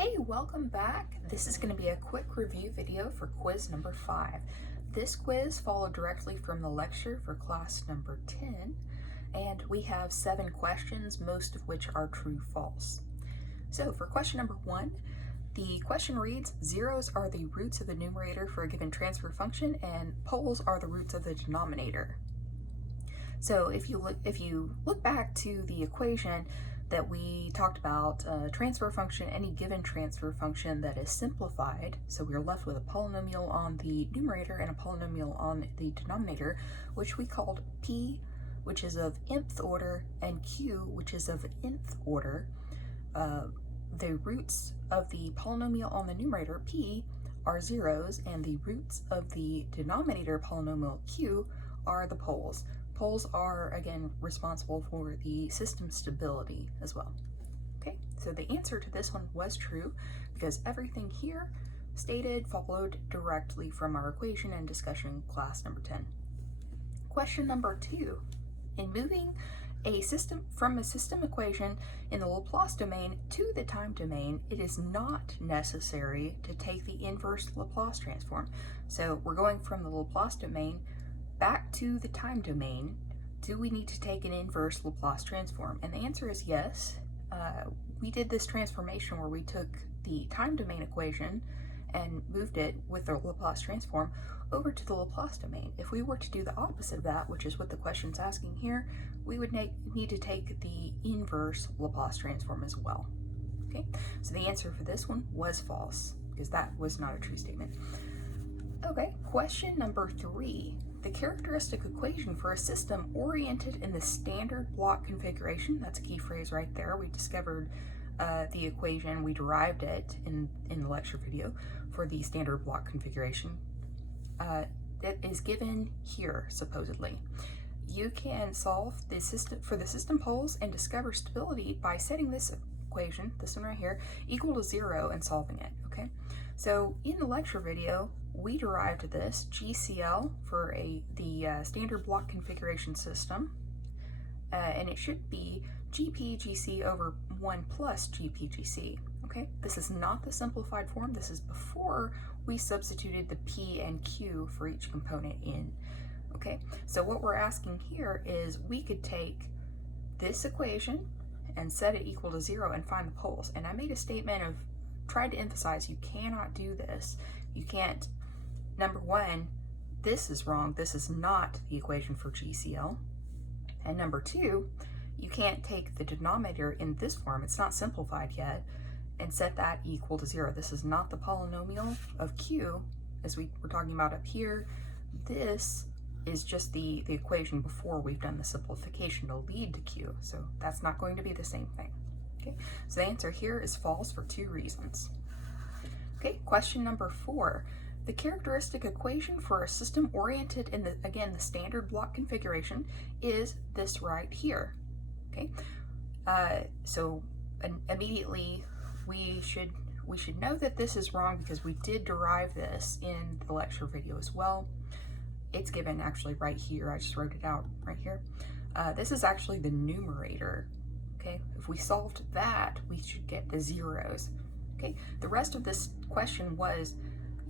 Hey, welcome back. This is going to be a quick review video for quiz number 5. This quiz followed directly from the lecture for class number 10, and we have 7 questions, most of which are true-false. So for question number 1, the question reads, zeros are the roots of the numerator for a given transfer function, and poles are the roots of the denominator. So if you look back to the equation that we talked about, transfer function, any given transfer function that is simplified, so we're left with a polynomial on the numerator and a polynomial on the denominator, which we called p, which is of nth order, and q, which is of nth order. The roots of the polynomial on the numerator, p, are zeros, and the roots of the denominator polynomial, q, are the poles. Poles are, again, responsible for the system stability as well. Okay, so the answer to this one was true because everything here stated followed directly from our equation and discussion class number 10. Question number 2. In moving a system from a system equation in the Laplace domain to the time domain, it is not necessary to take the inverse Laplace transform. So we're going from the Laplace domain back to the time domain. Do we need to take an inverse Laplace transform? And the answer is yes. We did this transformation where we took the time domain equation and moved it with the Laplace transform over to the Laplace domain. If we were to do the opposite of that, which is what the question's asking here, we would need to take the inverse Laplace transform as well. Okay, so the answer for this one was false because that was not a true statement. Okay, question number 3. The characteristic equation for a system oriented in the standard block configuration, that's a key phrase right there. We discovered the equation, we derived it in the lecture video for the standard block configuration. It is given here, supposedly. You can solve the system for the system poles and discover stability by setting this equation, this one right here, equal to 0 and solving it, okay? So in the lecture video, we derived this GCL for the standard block configuration system, and it should be GPGC over 1 plus GPGC, okay? This is not the simplified form. This is before we substituted the P and Q for each component in, okay? So what we're asking here is we could take this equation and set it equal to 0 and find the poles. And I made a statement of, tried to emphasize, you cannot do this. You can't, number 1, this is wrong. This is not the equation for GCL. And number 2, you can't take the denominator in this form, it's not simplified yet, and set that equal to 0. This is not the polynomial of Q, as we were talking about up here. This is just the equation before we've done the simplification to lead to Q, so that's not going to be the same thing. Okay, so the answer here is false for 2 reasons. Okay, question number 4. The characteristic equation for a system oriented in the standard block configuration is this right here. Okay, so immediately we should know that this is wrong because we did derive this in the lecture video as well. It's given actually right here. I just wrote it out right here. This is actually the numerator. Okay, if we solved that, we should get the zeros. Okay, the rest of this question was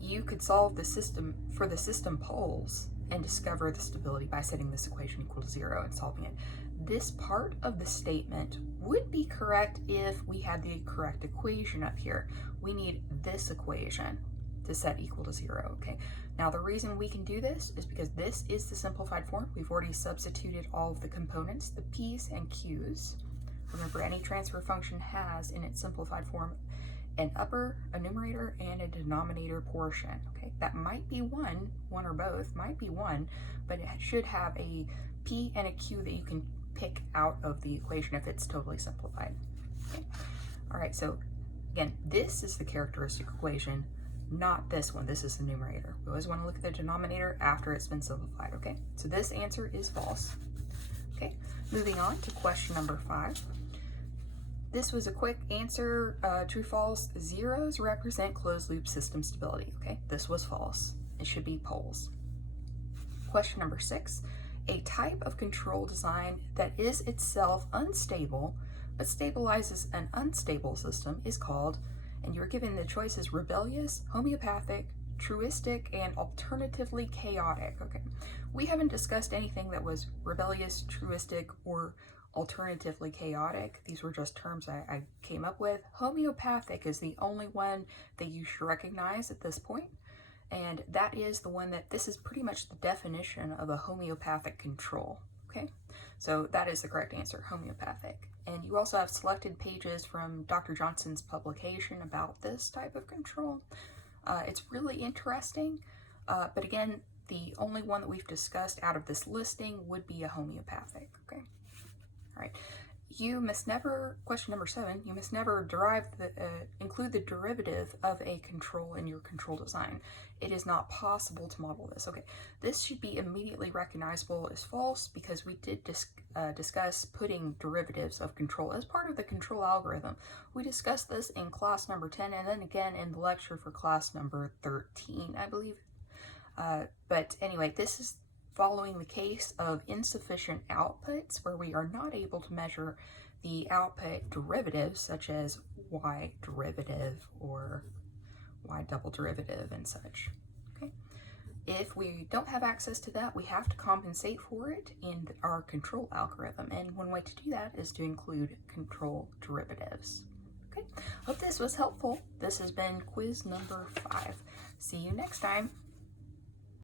you could solve the system for the system poles and discover the stability by setting this equation equal to 0 and solving it. This part of the statement would be correct if we had the correct equation up here. We need this equation to set equal to 0, okay? Now the reason we can do this is because this is the simplified form. We've already substituted all of the components, the P's and Q's. Remember, any transfer function has in its simplified form an upper, a numerator, and a denominator portion, okay? That might be one or both, might be one, but it should have a P and a Q that you can pick out of the equation if it's totally simplified. Okay? All right, so again, this is the characteristic equation, not this one. This is the numerator. We always want to look at the denominator after it's been simplified, okay? So this answer is false. Okay, moving on to question number 5. This was a quick answer, true, false. Zeros represent closed loop system stability, okay? This was false. It should be poles. Question number 6. A type of control design that is itself unstable but stabilizes an unstable system is called and you're given the choices rebellious, homeopathic, truistic, and alternatively chaotic. Okay, we haven't discussed anything that was rebellious, truistic, or alternatively chaotic. These were just terms I came up with. Homeopathic is the only one that you should recognize at this point, and that is the one that this is pretty much the definition of a homeopathic control. Okay, so that is the correct answer, homeopathic. And you also have selected pages from Dr. Johnson's publication about this type of control. It's really interesting, but again, the only one that we've discussed out of this listing would be a homeopathic. Okay, all right. You must never, question number 7, you must never include the derivative of a control in your control design. It is not possible to model this. Okay, this should be immediately recognizable as false because we did discuss putting derivatives of control as part of the control algorithm. We discussed this in class number 10 and then again in the lecture for class number 13, I believe. But anyway, this is following the case of insufficient outputs where we are not able to measure the output derivatives such as y derivative or y double derivative and such. Okay, if we don't have access to that, we have to compensate for it in our control algorithm, and one way to do that is to include control derivatives. Okay, hope this was helpful. This has been quiz number 5. See you next time.